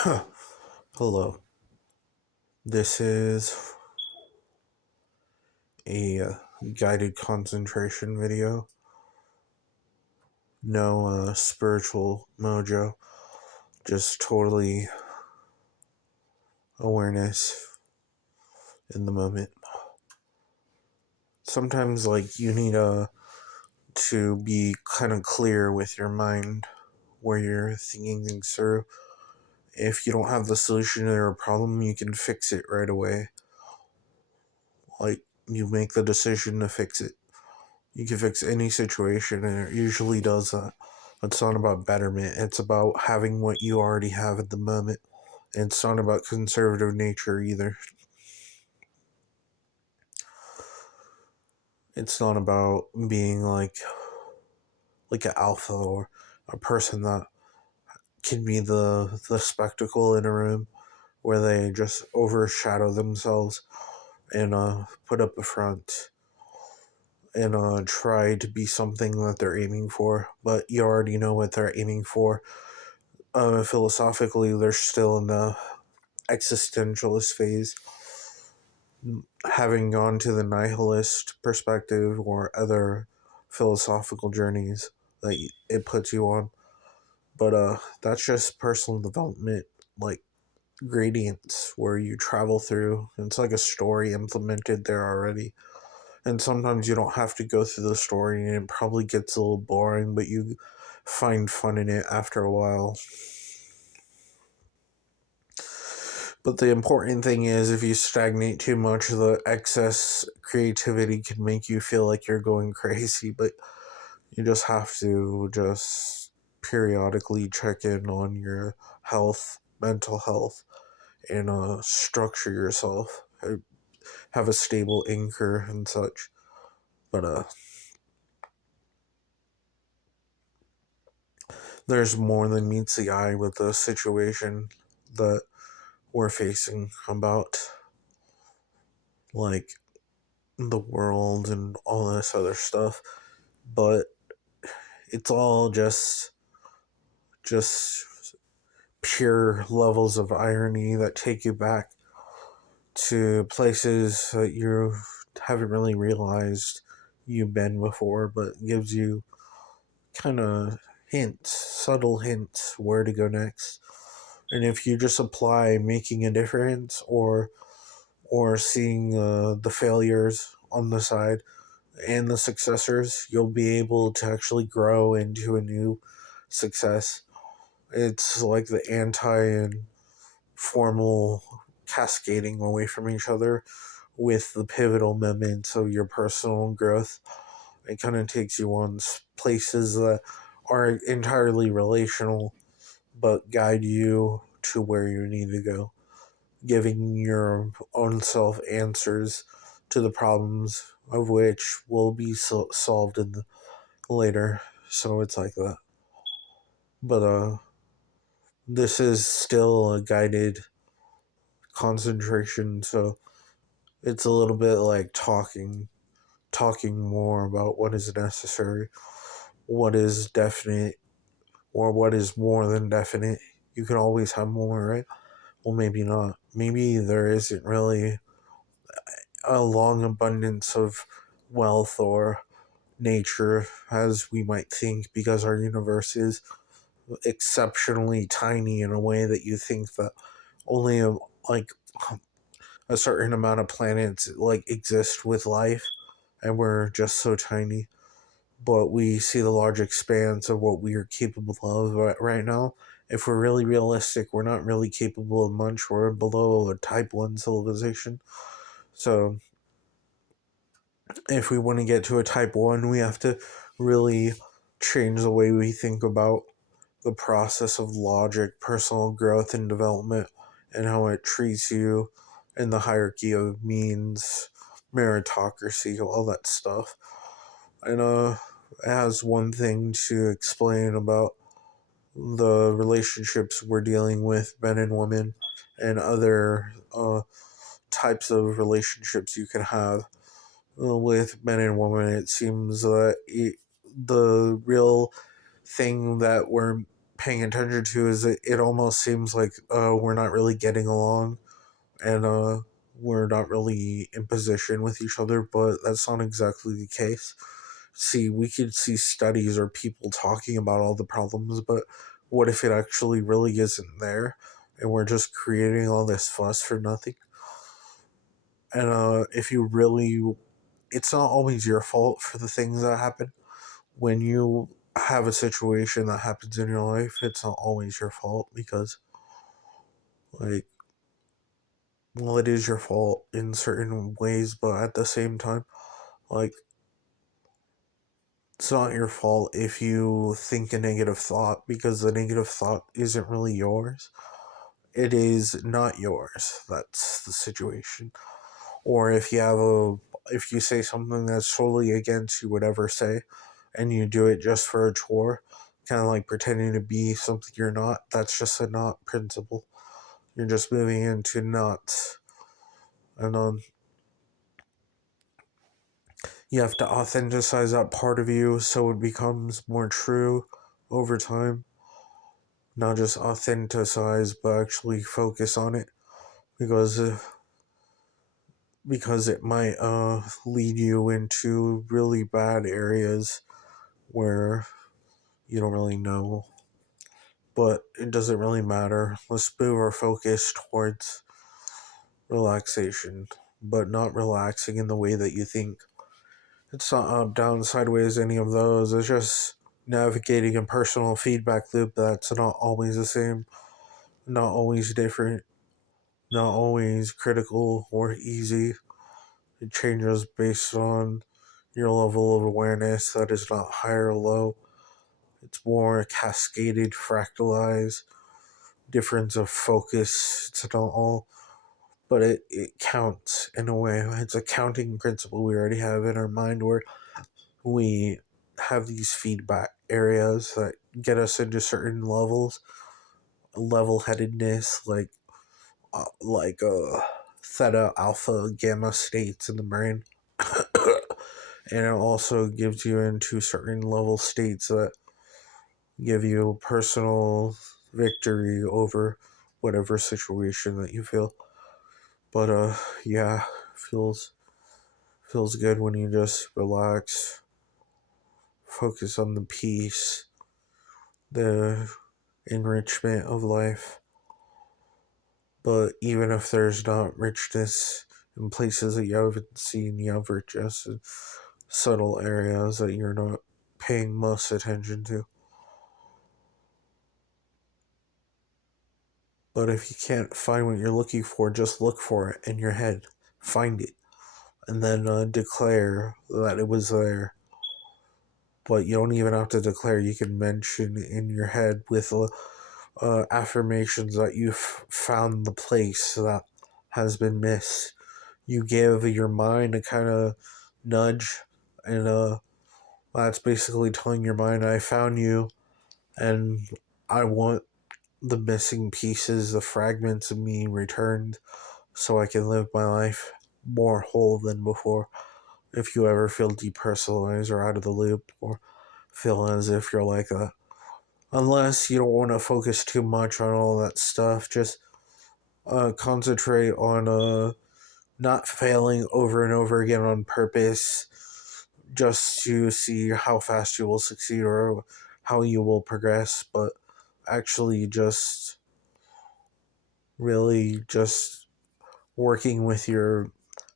Hello. This is a guided concentration video. No spiritual mojo, just totally awareness in the moment. Sometimes, you need to be kind of clear with your mind where you're thinking things through. If you don't have the solution to your problem, you can fix it right away. You make the decision to fix it. You can fix any situation, and it usually does that. It's not about betterment. It's about having what you already have at the moment. And it's not about conservative nature either. It's not about being like an alpha or a person that can be the spectacle in a room where they just overshadow themselves and put up a front and try to be something that they're aiming for. But you already know what they're aiming for. Philosophically, they're still in the existentialist phase. Having gone to the nihilist perspective or other philosophical journeys that it puts you on. But that's just personal development, like gradients where you travel through. It's like a story implemented there already. And sometimes you don't have to go through the story and it probably gets a little boring, but you find fun in it after a while. But the important thing is, if you stagnate too much, the excess creativity can make you feel like you're going crazy. But you just have to just periodically check in on your health, mental health, and structure yourself. Have a stable anchor and such. But there's more than meets the eye with the situation that we're facing about, like, the world and all this other stuff. But it's all just pure levels of irony that take you back to places that you haven't really realized you've been before, but gives you kind of hints, subtle hints where to go next. And if you just apply making a difference or seeing the failures on the side and the successors, you'll be able to actually grow into a new success. It's like the anti and formal cascading away from each other with the pivotal moments of your personal growth. It kind of takes you on places that are entirely relational but guide you to where you need to go, giving your own self answers to the problems of which will be solved in the later. So it's like that. But this is still a guided concentration, so it's a little bit like talking more about what is necessary, what is definite, or what is more than definite. You can always have more, right? Well, maybe not. Maybe there isn't really a long abundance of wealth or nature as we might think, because our universe is exceptionally tiny in a way that you think that only like a certain amount of planets exist with life, and we're just so tiny. But we see the large expanse of what we are capable of right now. If we're really realistic, we're not really capable of much. We're below a type 1 civilization. So if we want to get to a type 1, we have to really change the way we think about the process of logic, personal growth, and development, and how it treats you in the hierarchy of means, meritocracy, all that stuff. And it has one thing to explain about the relationships we're dealing with, men and women, and other types of relationships you can have with men and women. It seems that the real thing that we're paying attention to is it almost seems like we're not really getting along, and we're not really in position with each other, but that's not exactly the case. See, we could see studies or people talking about all the problems, but what if it actually really isn't there and we're just creating all this fuss for nothing? And if you really, it's not always your fault for the things that happen. When you have a situation that happens in your life, it's not always your fault because, like, well, it is your fault in certain ways, but at the same time, like, it's not your fault if you think a negative thought because the negative thought isn't really yours. It is not yours. That's the situation. Or if you say something that's totally against you would ever say, and you do it just for a chore, kind of like pretending to be something you're not, that's just a not principle. You're just moving into not. And you have to authenticize that part of you so it becomes more true over time. Not just authenticize, but actually focus on it because it might lead you into really bad areas where you don't really know. But it doesn't really matter. Let's move our focus towards relaxation, but not relaxing in the way that you think. It's not up, down, sideways, any of those. It's just navigating a personal feedback loop that's not always the same, not always different, not always critical or easy. It changes based on your level of awareness that is not high or low. It's more cascaded, fractalized, difference of focus. It's not all, but it counts in a way. It's a counting principle we already have in our mind where we have these feedback areas that get us into certain levels, level headedness, theta, alpha, gamma states in the brain. And it also gives you into certain level states that give you personal victory over whatever situation that you feel. But yeah, feels feels good when you just relax, focus on the peace, the enrichment of life. But even if there's not richness in places that you haven't seen, you have richness in subtle areas that you're not paying much attention to. But if you can't find what you're looking for, just look for it in your head. Find it. And then declare that it was there. But you don't even have to declare. You can mention in your head with affirmations that you've found the place that has been missed. You give your mind a kind of nudge, and that's basically telling your mind, I found you, and I want the missing pieces, the fragments of me returned so I can live my life more whole than before. If you ever feel depersonalized or out of the loop or feel as if you're like a, unless you don't want to focus too much on all that stuff, just concentrate on not failing over and over again on purpose just to see how fast you will succeed or how you will progress, but actually just really just working with your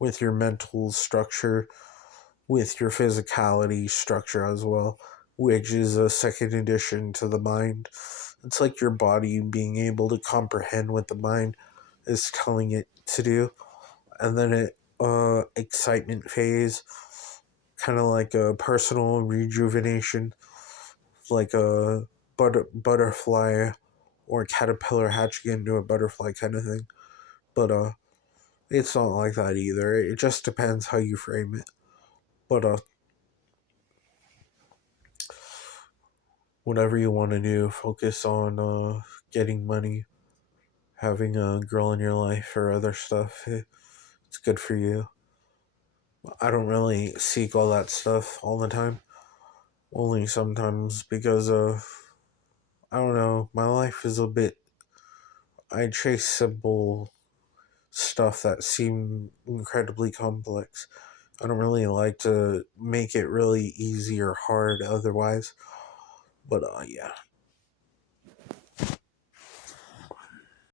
mental structure, with your physicality structure as well, which is a second addition to the mind. It's like your body being able to comprehend what the mind is telling it to do. And then excitement phase, kind of like a personal rejuvenation, like a butterfly or caterpillar hatching into a butterfly kind of thing. But it's not like that either. It just depends how you frame it. But whatever you want to do, focus on getting money, having a girl in your life, or other stuff. It's good for you. I don't really seek all that stuff all the time. Only sometimes because I don't know. My life is a bit. I chase simple stuff that seem incredibly complex. I don't really like to make it really easy or hard otherwise. But yeah.